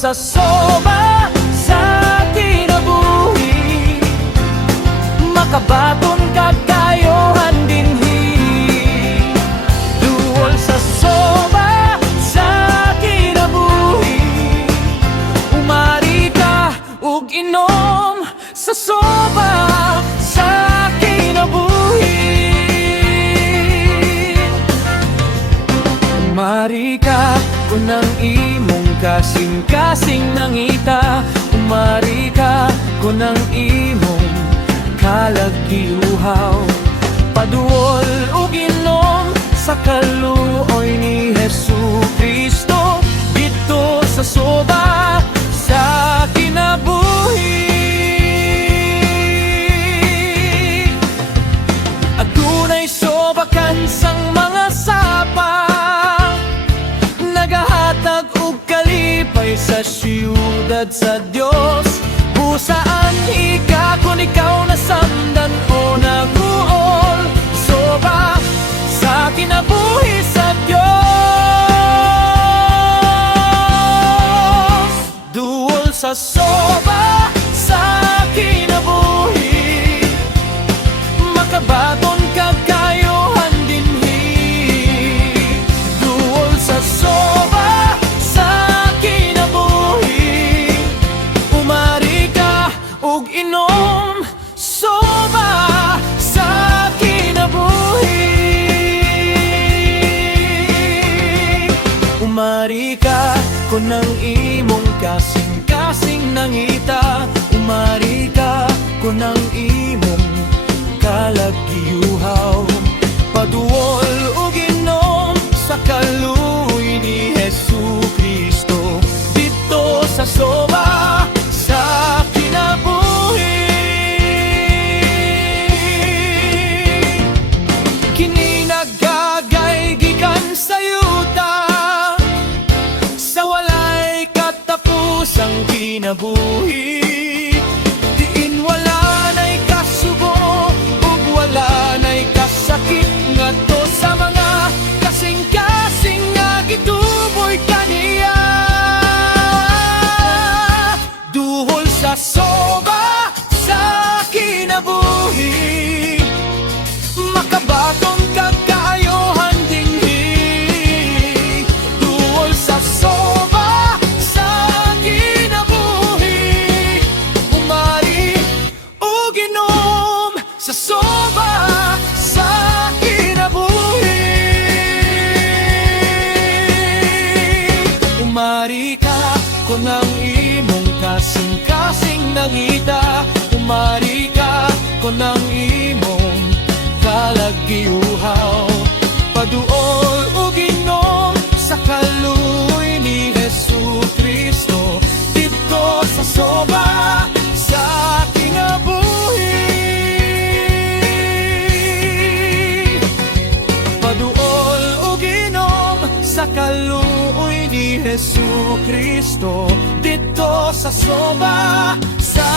sa soba sa kinabuhi, makabaton kagayohan dinhi. Duol sa soba sa kinabuhi, umari ka ug inom sa soba sa kinabuhi. Umari ka kunang imong kasing-kasing nangita, umari ka kunang imong kalaggiuhaw, paduol ug inom sa kaluoy ni Jesucristo dito sa soba sa kinabuhi. Adunay sobakan sang mga sapa, nagahatag og kalipay sa siyudad sa Dios. Busaan ika kung ikaw nasamdan o naguol, soba sa kinabuhi sa Dios. Duol sa soba sa kinabuhi, makabaton kagayohan dinhi. Duol sa soba sa kinabuhi, umari ka ug inom soba sa kinabuhi. Umari ka kunang imong kasing-kasing nangita, umari ka kunang imong kalaggiuhaw, paduol ug inom sa kaluoy ni Jesucristo dito sa soba sa kinabuhi. Kini nagagay gikan sa yuta, sa walay katapusang kinabuhi. Diin wala na'y kasubo ug wala na'y kasakit ngadto sa mga kasing-kasing nga gituboy kaniya. Duhol sa soba sa kinabuhi, makabatong kagayohan dinhi. Duhol sa soba sa kinabuhi, umari ug inom sa soba sa kinabuhi. Umari ka kunang imong kasing-kasing nangita, umari ka kunang imong kalaggiuhaw, paduol ug inom sa kaluoy ni Jesucristo dito sa soba sa kinabuhi. Paduol ug inom sa kaluoy ni Jesucristo dito sa soba sa